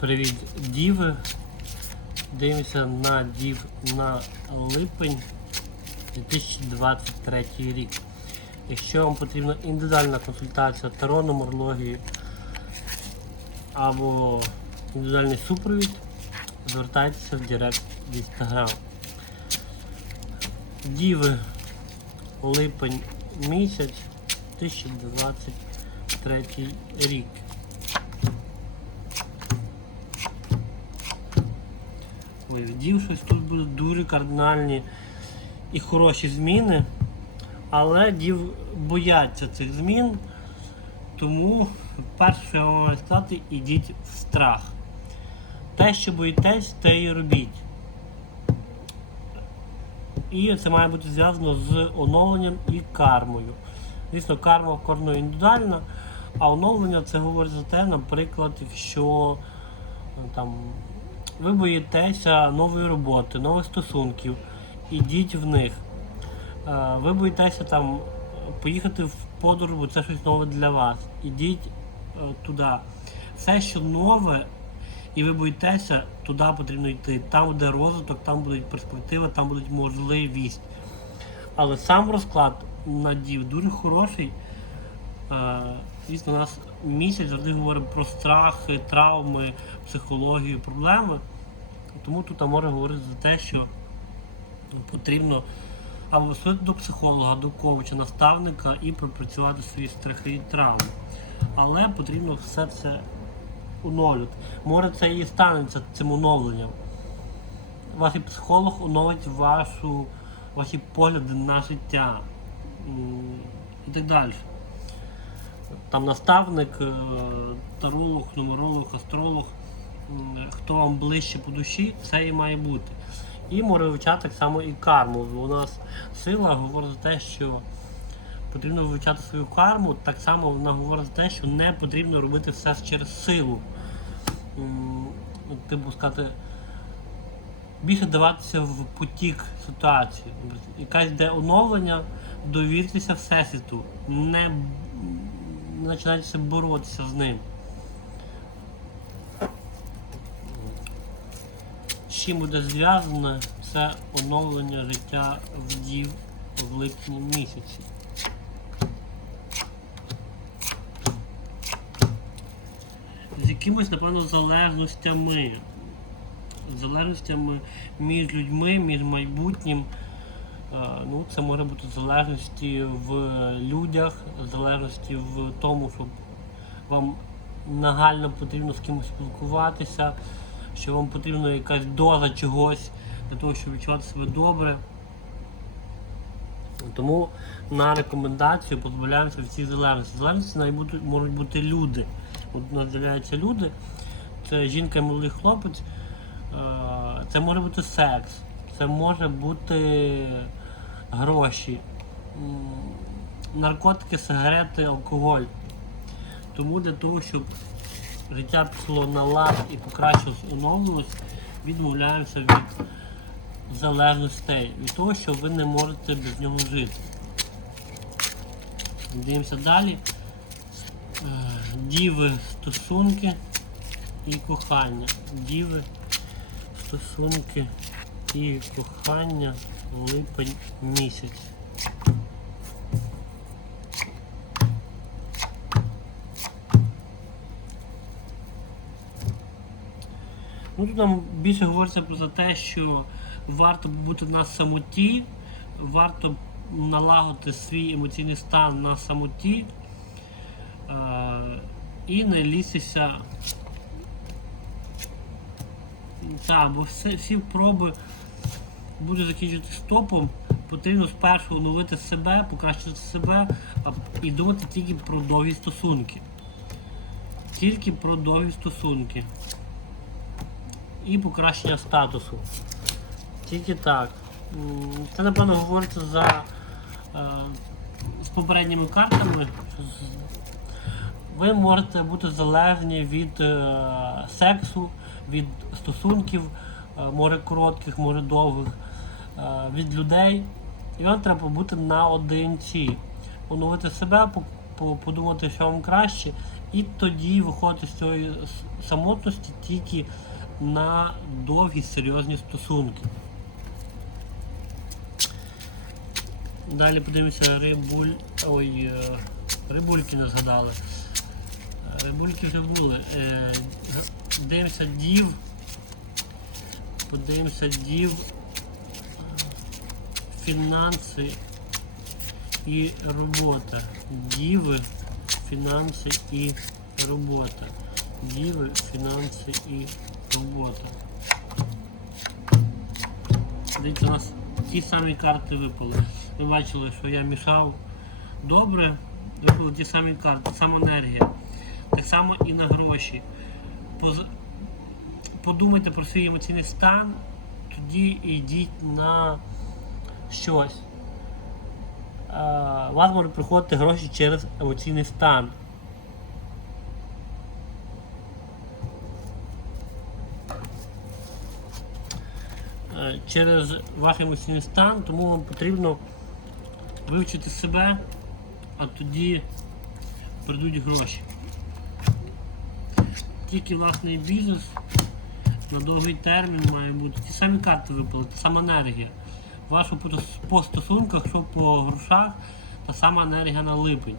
Привіт, діви. Дивимося на дів на липень 2023 рік. Якщо вам потрібна індивідуальна консультація таро нумерології або індивідуальний супровід, звертайтеся в Директ в Instagram. Діви липень місяць 2023 рік. Вдів щось тут будуть дуже кардинальні і хороші зміни, але дів бояться цих змін, тому перше, що я маю сказати, ідіть в страх. Те, що боїтесь, те і робіть. І це має бути зв'язано з оновленням і кармою. Звісно, карма в індивідуальна, а оновлення це говорить за те, наприклад, якщо там, ви боїтеся нової роботи, нових стосунків, ідіть в них. Е, Ви боїтеся там поїхати в подорож, бо це щось нове для вас. Ідіть е, туди. Все, що нове, і ви боїтеся, туди потрібно йти. Там буде розвиток, там будуть перспективи, там будуть можливість. Але сам розклад надів дуже хороший. Звісно, у нас місяць завжди говорить про страхи, травми, психологію, проблеми. Тому тут може говорити за те, що потрібно або сходити до психолога, до коуча, наставника і пропрацювати свої страхи і травми. Але потрібно все це оновлювати. Може це і станеться цим оновленням. Ваш психолог оновить вашу, ваші погляди на життя і так далі. Там наставник, е, таролог, нумеролог, астролог, хто вам ближче по душі, це і має бути. І може вивчати так само і карму. У нас сила говорить за те, що потрібно вивчати свою карму, так само вона говорить за те, що не потрібно робити все через силу. Типу сказати, більше даватися в потік ситуації. Якась йде оновлення, довіртеся Всесвіту, не, починайте боротися з ним. Чим буде зв'язане це оновлення життя вдів в липні місяці. З якимось, напевно, залежностями. Залежностями між людьми, між майбутнім. Ну, це може бути залежності в людях, залежності в тому, щоб вам нагально потрібно з кимось спілкуватися, що вам потрібна якась доза чогось для того, щоб відчувати себе добре. Тому на рекомендацію позбавляємося від цих залежностей. Залежності можуть бути люди. От у нас з'являються люди, це жінка і молодий хлопець, це може бути секс, це може бути гроші, наркотики, сигарети, алкоголь. Тому для того, щоб життя пішло на лад і покращилось, оновлилось, відмовляємося від залежностей, від того, що ви не можете без нього жити. Дивимося далі. Е, Діви, стосунки і кохання. Діви, стосунки і кохання липень місяць. Ну, тут нам більше говориться про те, що варто бути на самоті, варто налагодити свій емоційний стан на самоті е, і не лізтися. Так, бо все, всі проби будуть закінчувати стопом. Потрібно спершу оновити себе, покращити себе а, і думати тільки про довгі стосунки. Тільки про довгі стосунки і покращення статусу. Тільки так. Це, напевно, говориться за е, з попередніми картами. Ви можете бути залежні від е, сексу, від стосунків, е, може коротких, може довгих, від людей. І вам треба бути наодинці. Оновити себе, по- по- подумати, що вам краще, І тоді виходити з цієї самотності тільки на довгі серйозні стосунки. Далі подивимося рибуль. Ой, е, рибульки не згадали. Е, Рибульки вже були. Е, Дивимося дів. Подивимося дів. Фінанси і робота. Діви, фінанси і робота. Діви, фінанси і робота. Дивіться, у нас ті самі карти випали. Ви бачили, що я мішав добре, випали ті самі карти, сама енергія. Так само і на гроші. Поз- Подумайте про свій емоційний стан, тоді йдіть на щось. Е, У вас можуть приходити гроші через емоційний стан. Е, Через ваш емоційний стан, тому вам потрібно вивчити себе, а тоді прийдуть гроші. Тільки власний бізнес на довгий термін має бути. Ті самі карти випали, та сама енергія. Вашу по, стосунках, що по грошах, та сама енергія на липень.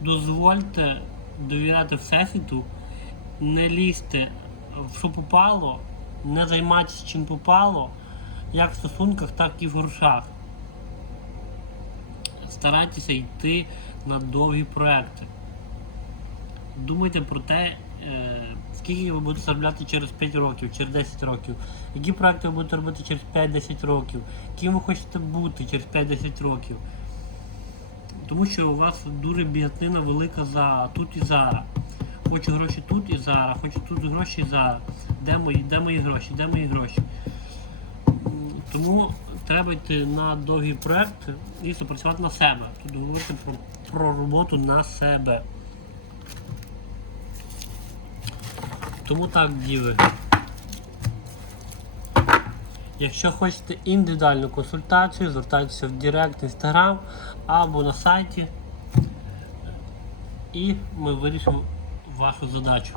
Дозвольте довіряти Всесвіту, не лізьте в що попало, не займайтеся чим попало, як в стосунках, так і в грошах. Старайтеся йти на довгі проекти. Думайте про те, скільки ви будете заробляти через 5 років, через 10 років, які проекти ви будете робити через 5-10 років, ким ви хочете бути через 5-10 років. Тому що у вас дуже бігатнина велика за тут і зараз. Хочу гроші тут і зараз, хочу тут гроші і зараз. Де мої, де мої гроші, де мої гроші? Тому треба йти на довгі проекти і працювати на себе. Тут говорити про, про роботу на себе. Тому так, діви. Якщо хочете індивідуальну консультацію, звертайтеся в Директ Instagram або на сайті, і ми вирішимо вашу задачу.